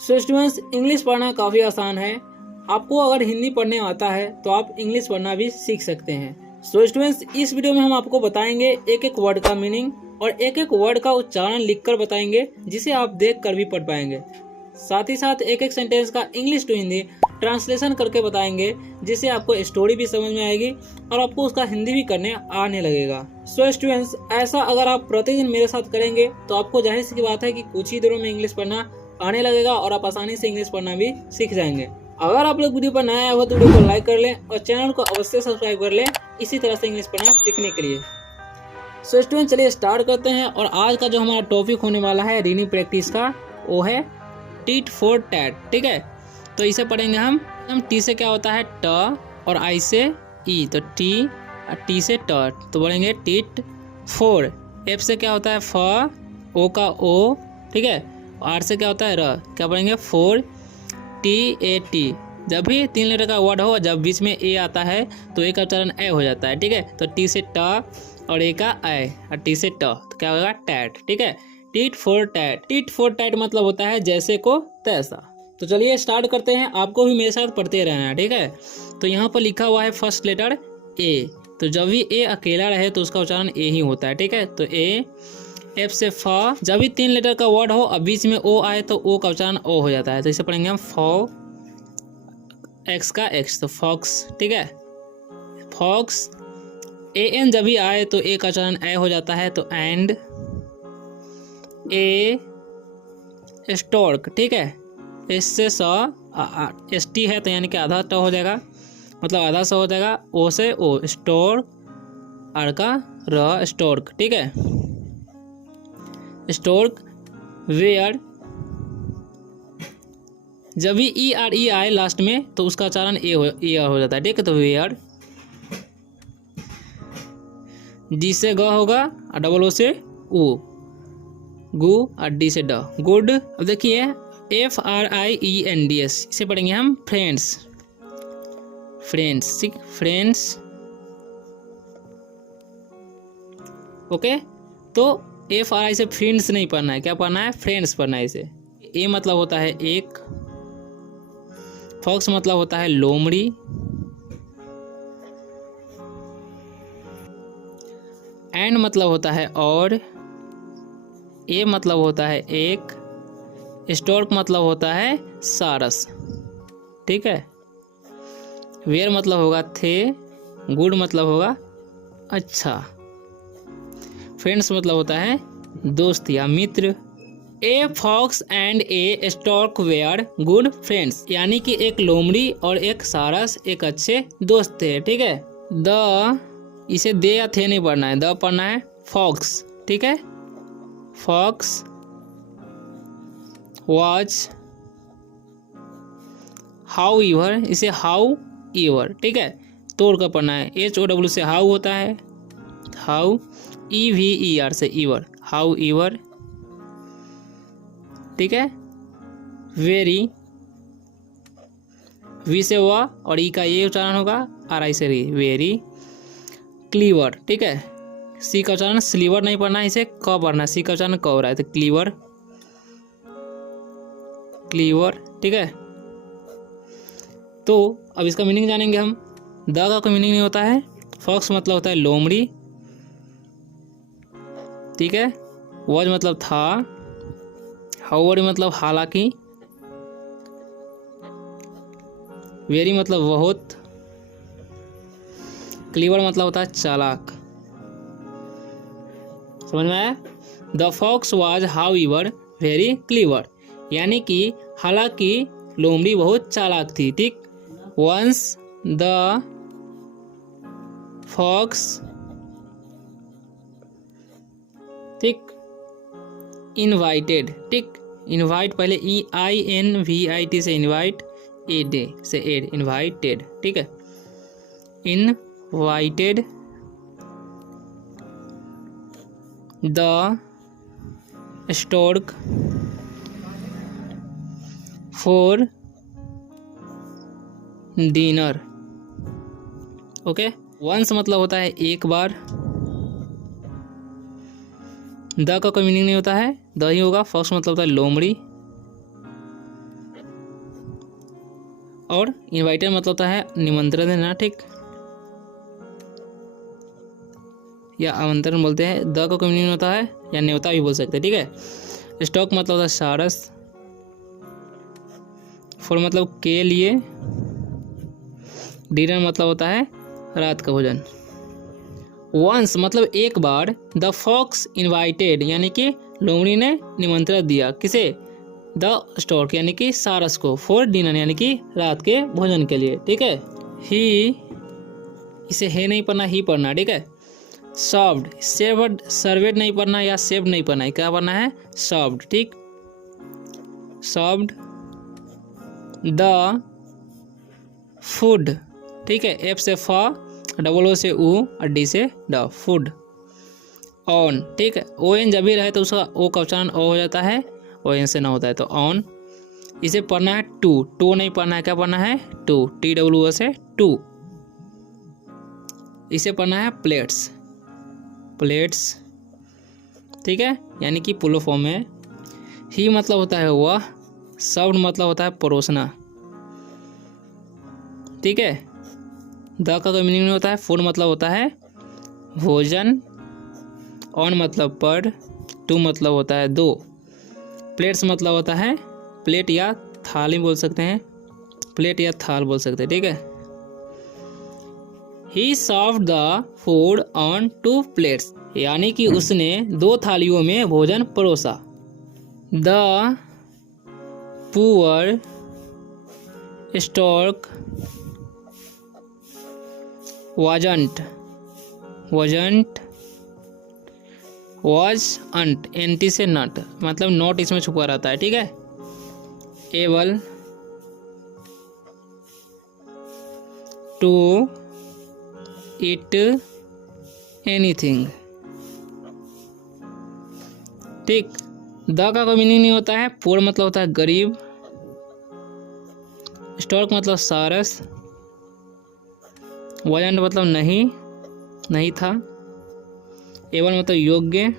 So students, English पढ़ना काफ़ी आसान है। आपको अगर हिंदी पढ़ने आता है तो आप इंग्लिश पढ़ना भी सीख सकते हैं। सो स्टूडेंट्स, इस वीडियो में हम आपको बताएंगे एक एक वर्ड का मीनिंग और एक एक वर्ड का उच्चारण लिखकर बताएंगे, जिसे आप देख कर भी पढ़ पाएंगे। साथ ही साथ एक एक सेंटेंस का इंग्लिश टू हिंदी ट्रांसलेशन करके बताएंगे, जिससे आपको स्टोरी भी समझ में आएगी और आपको उसका हिंदी भी करने आने लगेगा। सो स्टूडेंट्स, ऐसा अगर आप प्रतिदिन मेरे साथ करेंगे तो आपको जाहिर सी बात है कि कुछ ही दिनों में इंग्लिश पढ़ना आने लगेगा और आप आसानी से इंग्लिश पढ़ना भी सीख जाएंगे। अगर आप लोग वीडियो पर नए आए हो तो वीडियो को लाइक कर लें और चैनल को अवश्य सब्सक्राइब कर लें, इसी तरह से इंग्लिश पढ़ना सीखने के लिए। सो स्टूडेंट, चलिए स्टार्ट करते हैं। और आज का जो हमारा टॉपिक होने वाला है रीडिंग प्रैक्टिस का, वो है टीट फॉर टैट। ठीक है, तो इसे पढ़ेंगे हम। टी से क्या होता है ट और आई से ई, तो टी और टी से ट, तो पढ़ेंगे टीट फोर। एफ से क्या होता है फ, ओ का ओ, ठीक है। आर से क्या होता है र, क्या पढ़ेंगे फोर टी ए टी। जब भी 3 लेटर का वर्ड हो, जब बीच में ए आता है तो ए का उच्चारण ए हो जाता है। ठीक है, तो टी से ट और ए का ए और टी से ट, तो क्या होगा टैट। ठीक है, tit for tat. Tit for tat मतलब होता है जैसे को तैसा। तो चलिए स्टार्ट करते हैं, आपको भी मेरे साथ पढ़ते रहना है। ठीक है, तो यहाँ पर लिखा हुआ है फर्स्ट लेटर ए, तो जब भी ए अकेला रहे तो उसका उच्चारण ए ही होता है। ठीक है, तो ए। एफ से फ, जब भी 3 लेटर का वर्ड हो और बीच में ओ आए तो ओ का उच्चारण ओ हो जाता है, तो इसे पढ़ेंगे हम फॉ। एक्स का एक्स, तो फॉक्स। ठीक है, फॉक्स। ए एन जब भी आए तो ए का उच्चारण ए हो जाता है, तो एंड। A stork. ठीक है, एस से स, एस टी है तो यानी कि आधा ट हो जाएगा, मतलब आधा स हो जाएगा। ओ से ओ, स्टोर। आर का र, स्टोर्क। ठीक है, स्टोर्क। वेयर, जब भी ई आर ई आए लास्ट में तो उसका उच्चारण ए हो जाता है। ठीक है, तो वेयर। डी से ग होगा और डबल ओ से ऊ, गु। और डी से ड, गुड। अब देखिए FRIENDS, इसे पढ़ेंगे हम फ्रेंड्स। फ्रेंड्स, ठीक, फ्रेंड्स। ओके, तो FRI से फ्रेंड्स नहीं पढ़ना है, क्या पढ़ना है फ्रेंड्स पढ़ना है इसे। ए मतलब होता है एक, फॉक्स मतलब होता है लोमड़ी, एंड मतलब होता है और, ए मतलब होता है एक, स्टॉर्क मतलब होता है सारस। ठीक है, वेयर मतलब होगा थे, गुड मतलब होगा अच्छा, फ्रेंड्स मतलब होता है दोस्त या मित्र। A fox and a stork were good friends, यानी कि एक लोमड़ी और एक सारस एक अच्छे दोस्त थे। ठीक है, द, इसे दे या थे नहीं पढ़ना है, द पढ़ना है फॉक्स। ठीक है, फॉक्स वॉच हाउ ईवर, इसे हाउ ईवर। ठीक है, तोड़ कर पढ़ना है, HOW से हाउ होता है, हाउ। EVER से ईवर, हाउ ईवर। ठीक है, वेरी, वी से वा और ई का ये उच्चारण होगा, RI से री, वेरी। क्लीवर, ठीक है, सी का उच्चारण स्लीवर नहीं पढ़ना है, इसे क पढ़ना है, सी का उच्चारण क हो रहा है, तो क्लीवर, क्लीवर। ठीक है, तो अब इसका मीनिंग जानेंगे हम। द का कोई मीनिंग नहीं होता है, फॉक्स मतलब होता है लोमड़ी। ठीक है, वॉज मतलब था, हाउवर्ड मतलब हालांकि, वेरी मतलब बहुत, क्लीवर मतलब होता है चालाक। समझ में आया? The fox was however very clever, यानी कि हालांकि लोमड़ी बहुत चालाक थी। ठीक, वंस द फॉक्स, ठीक, इनवाइटेड। ठीक, इनवाइट पहले EINVIT से इनवाइट, एड से एड, इनवाइटेड। ठीक है, invited the stork for dinner. Okay, once मतलब होता है एक बार, द का कोई मीनिंग नहीं होता है, द ही होगा। फॉक्स मतलब होता है लोमड़ी, और इनवाइटेड मतलब होता है निमंत्रण देना, ठीक, या आमंत्रण बोलते हैं। द का मीनिंग होता है या न्योता भी बोल सकते हैं, ठीक है। स्टॉक मतलब होता है सारस। फॉर मतलब के लिए। डिनर मतलब होता है रात का भोजन। वंस मतलब एक बार। द फॉक्स इनवाइटेड यानी कि लोमड़ी ने निमंत्रण दिया, किसे? द स्टॉर्क यानी कि सारस को। फॉर डिनर यानी कि रात के भोजन के लिए, ठीक है। ही, इसे है नहीं पढ़ना, ही पढ़ना, ठीक है। सर्व्ड, सेवर्ड, सर्वेड नहीं पढ़ना या सेव्ड नहीं पढ़ना है, क्या पढ़ना है? सर्व्ड, ठीक। सर्व्ड द फूड, ठीक है। एफ से फा, डबल ओ से ऊ और डी से ड, फूड। ऑन, ठीक है। ओ एन जब भी रहे तो उसका ओ का उच्चारण ओ हो जाता है, ओ एन से ना होता है तो ऑन। इसे पढ़ना है टू, टू नहीं पढ़ना है, क्या पढ़ना है? टू, टी डब्ल्यू ओ से टू। इसे पढ़ना है प्लेट्स, प्लेट्स, ठीक है, यानी कि पुलो फॉर्म में। ही मतलब होता है वह। सर्व्ड मतलब होता है परोसना, ठीक है। द का कोई मीनिंग नहीं होता है। फूड मतलब होता है भोजन। ऑन मतलब पर। टू मतलब होता है दो। प्लेट्स मतलब होता है प्लेट या थाली बोल सकते हैं, प्लेट या थाल बोल सकते हैं, ठीक है। He served the food on two plates, यानी कि उसने दो थालियों में भोजन परोसा। The poor stork wasn't was अंट, एंटी से नट मतलब नॉट इसमें छुपा रहता है, ठीक है। एबल टू इट एनीथिंग, ठीक। द का कोई मीनिंग नहीं होता है। पुअर मतलब होता है गरीब। स्टॉर्क मतलब सारस। वाजंट मतलब नहीं, नहीं था। एवन मतलब योग्य।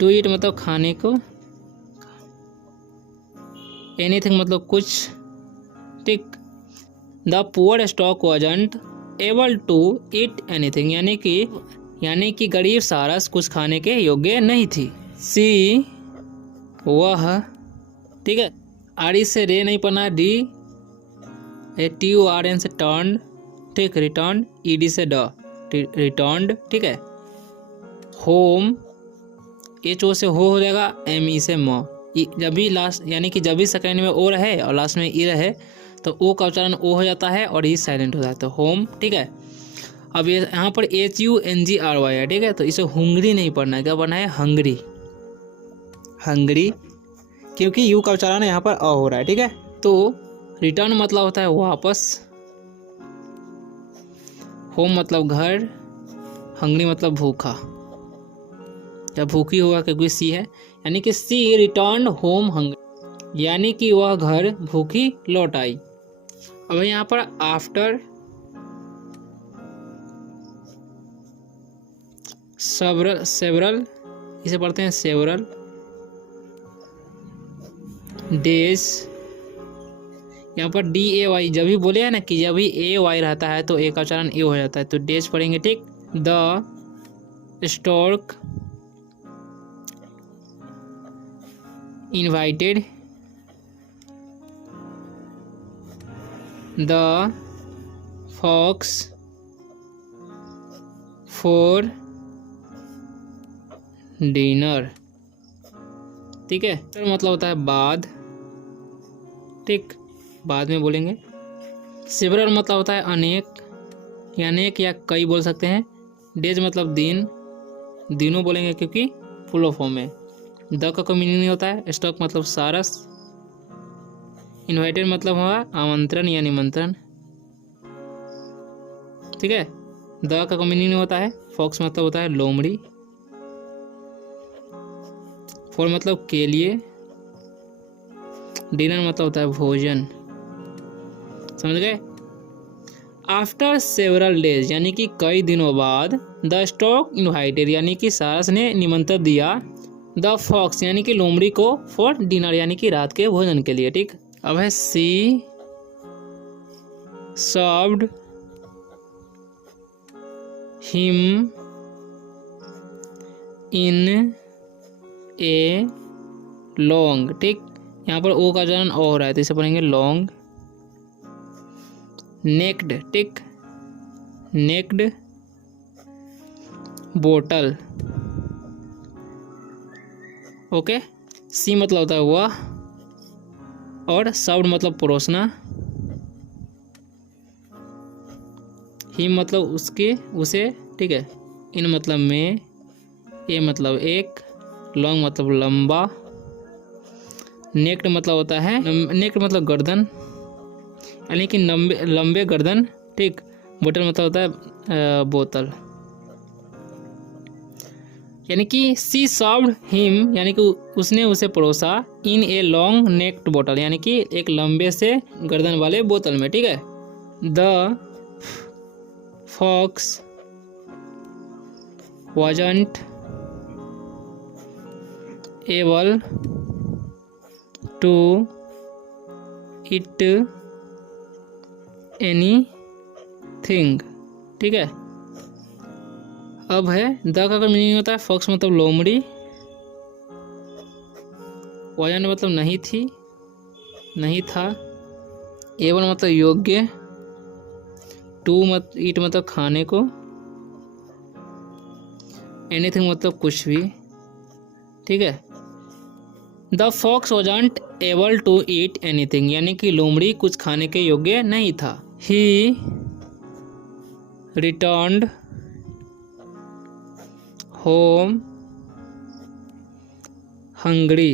टू ईट मतलब खाने को। एनीथिंग मतलब कुछ, ठीक। The poor stork wasn't able to eat anything, यानी कि गरीब सारस कुछ खाने के योग्य नहीं थी। सी, वह, ठीक है। आर से रे नहीं पढ़ना, d t u r n से टर्न, ठीक। रिटर्न, ई डी से ड, रिटर्नड, ठीक है। होम, एच ओ से हो जाएगा, एम ई से म। जब भी लास्ट यानी कि जब भी सेकेंड में ओ रहे और लास्ट में ई रहे तो ओ का उच्चारण ओ हो जाता है और ई साइलेंट हो जाता है, तो होम, ठीक है। अब ये यहाँ पर HUNGRY है, ठीक है, तो इसे हुंगरी नहीं पढ़ना है, क्या पढ़ना है? हंगरी, हंगरी, क्योंकि यू का उच्चारण यहाँ पर अ हो रहा है, ठीक है। तो रिटर्न मतलब होता है वापस। होम मतलब घर। हंगरी मतलब भूखा या भूखी होगा, क्योंकि सी है, यानी कि सी रिटर्न होम हंगरी, यानी कि वह घर भूखी लौट आई। अब यहाँ पर आफ्टर सेवरल, इसे पढ़ते हैं सेवरल डेज। यहाँ पर DAY जब भी बोले है ना कि जब भी AY रहता है तो ए का उच्चारण ए हो जाता है, तो डेज पढ़ेंगे, ठीक। The stork invited the fox for dinner, ठीक है। मतलब होता है बाद, ठीक, बाद में बोलेंगे। सेवरल मतलब होता है अनेक, या अनेक या कई बोल सकते हैं। डेज मतलब दिन, दिनों बोलेंगे क्योंकि फुल फॉर्म में। द का कोई मीनिंग नहीं होता है। स्टॉक मतलब सारस। इनवाइटेड मतलब हुआ आमंत्रण या निमंत्रण, ठीक है। द का कोई मीनिंग नहीं होता है। फॉक्स मतलब होता है लोमड़ी। फॉर मतलब के लिए। डिनर मतलब होता है भोजन, समझ गए। आफ्टर सेवरल डेज यानी कि कई दिनों बाद। द स्टॉक इनवाइटेड यानी कि सारस ने निमंत्रण दिया द फॉक्स यानी कि लोमड़ी को फॉर डिनर यानी कि रात के भोजन के लिए, ठीक। अब है she served him in a long. ठीक, यहाँ पर ओ का चलन ओ हो रहा है तो इसे पढ़ेंगे लॉन्ग नेक्ड। ठीक, नेक्ड बोतल। ओके, सी मतलब होता है हुआ और सर्व्ड मतलब परोसना, हिम मतलब उसके उसे। ठीक है, इन मतलब में, ए मतलब एक, लॉन्ग मतलब लंबा, नेक्ड मतलब होता है, नेक्ड मतलब गर्दन यानी कि लंबे गर्दन। ठीक, बोतल मतलब होता है बोतल। यानी कि सी सर्व्ड हिम यानी कि उसने उसे परोसा इन ए लॉन्ग नेक्ड बोतल यानी कि एक लंबे से गर्दन वाले बोतल में। ठीक है, the fox wasn't able to eat anything। ठीक है, अब है द का मीनिंग होता है फॉक्स मतलब लोमड़ी, वजन मतलब नहीं थी, नहीं था, एवल मतलब योग्य, टू मत ईट मतलब खाने को, एनीथिंग मतलब कुछ भी। ठीक है, the fox wasn't able to eat anything यानी कि लोमड़ी कुछ खाने के योग्य नहीं था। He returned home hungry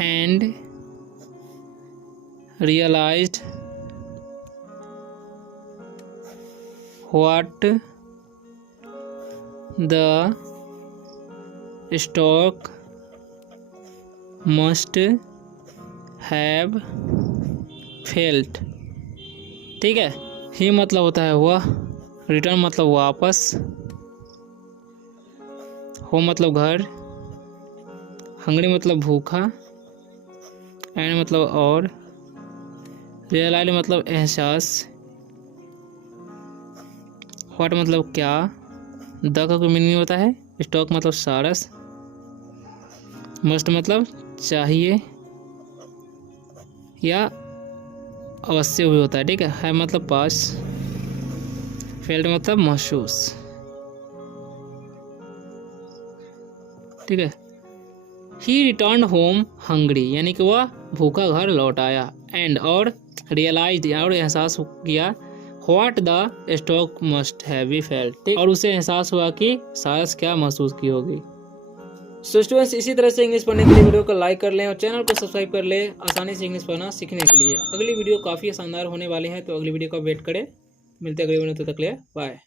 and realized what the stork must have felt। ठीक है, ही मतलब होता है वह, रिटर्न मतलब वापस, हो मतलब घर, हंगरी मतलब भूखा, एंड मतलब और, रियलाइज मतलब एहसास, व्हाट मतलब क्या, द का कोई मीनिंग होता है स्टॉक मतलब सारस, मस्ट मतलब चाहिए या अवश्य भी होता है। ठीक है मतलब पास, फेल्ड मतलब महसूस। ठीक है, ही रिटर्न होम हंग्री यानी कि वह भूखा घर लौट आया, एंड और रियलाइज्ड और एहसास किया, what the stock must have be felt. ठीक, और उसे एहसास हुआ कि सारस क्या महसूस की होगी। सो स्टूडेंट्स, इसी तरह से इंग्लिश पढ़ने के लिए वीडियो को लाइक कर लें और चैनल को सब्सक्राइब कर लें आसानी से इंग्लिश पढ़ना सीखने के लिए। अगली वीडियो काफ़ी शानदार होने वाली है तो अगली वीडियो का वेट करें। मिलते हैं अगली वीडियो, तब तक के लिए बाय।